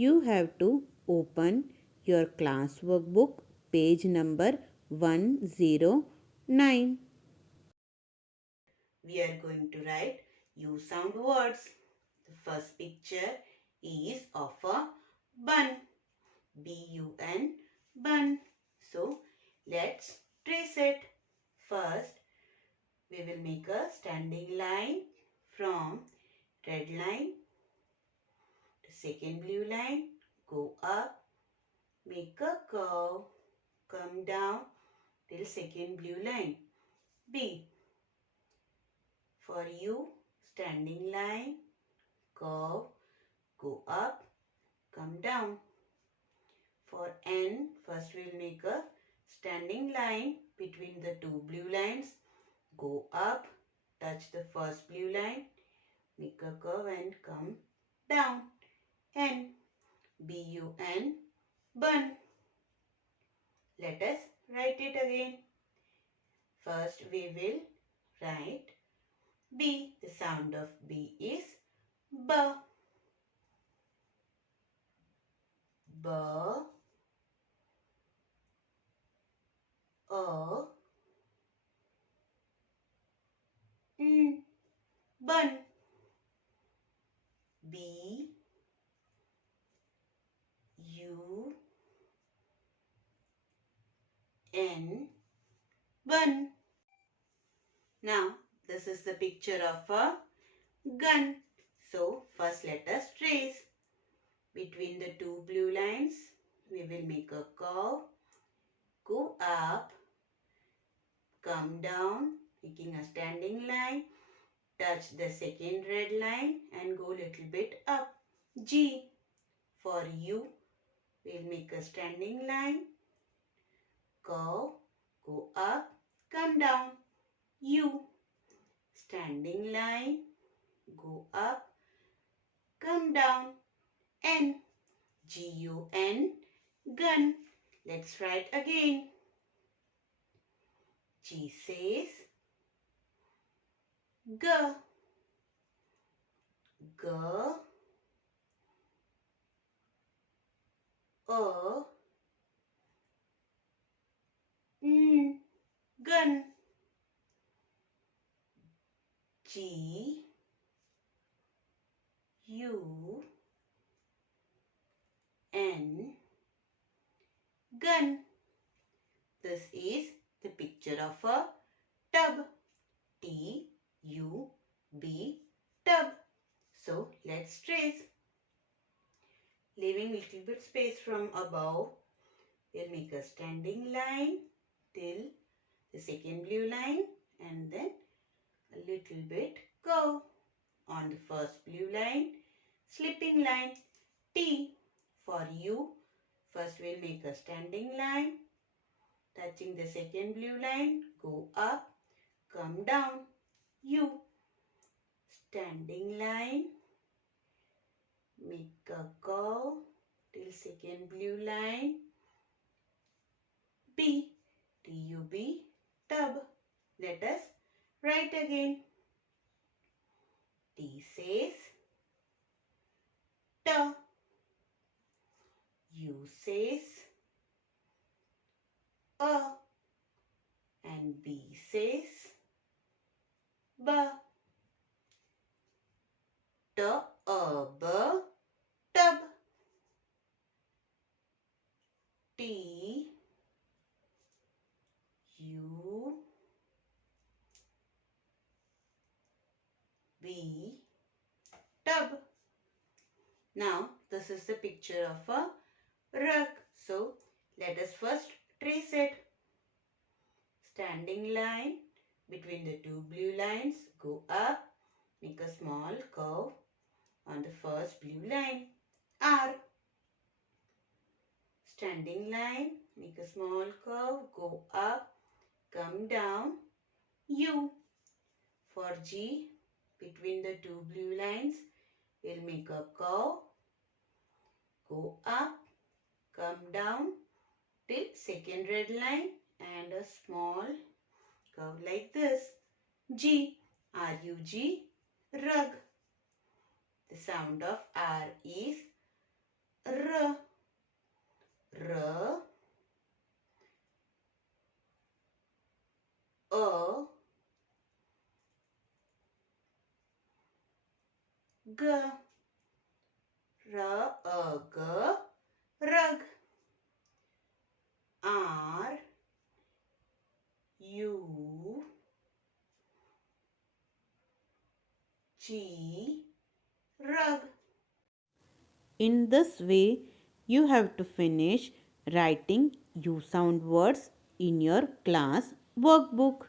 you have to open your class workbook, page number 109. We are going to write use sound words. The first picture is of a bun. B-U-N, bun. So, let's trace it. First, we will make a standing line from red line to second blue line. Go up, make a curve, come down till second blue line. B. For U, standing line, curve, go up, come down. For N, first we will make a standing line between the two blue lines. Go up, touch the first blue line, make a curve and come down. N, B-U-N, bun. Let us write it again. First we will write B. The sound of B is B. B, A, N, bun. B, U, N, bun. Now, this is the picture of a gun. So, first let us trace. Between the two blue lines, we will make a curve, go up, come down, making a standing line, touch the second red line and go little bit up. G. For U, we'll make a standing line, curve, go up, come down. U. Standing line, go up, come down. N. G-U-N, gun. Let's write again. G says G. G. A. N. Gun. G. U. N. Gun. This is the picture of a tub. T-U-B, tub. So, let's trace. Leaving little bit space from above, we'll make a standing line till the second blue line and then a little bit curve on the first blue line, slipping line. T. For U, first we'll make a standing line, touching the second blue line, go up, come down. U. Standing line, make a curve till second blue line. B. T-U-B, tub. Let us write again. T says T. U says A. And B says B. T-A-B, tub. T. U. B, tub. Now, this is the picture of a rug. So, let us first trace it. Standing line between the two blue lines, go up, make a small curve on the first blue line. R. Standing line, make a small curve, go up, come down. U. For G, between the two blue lines, we'll make a curve, go up, come down till second red line and a small curve like this. G, R-U-G, rug. The sound of R is R. G. G. Rug. R. U. G. Rug. In this way, you have to finish writing you sound words in your class workbook.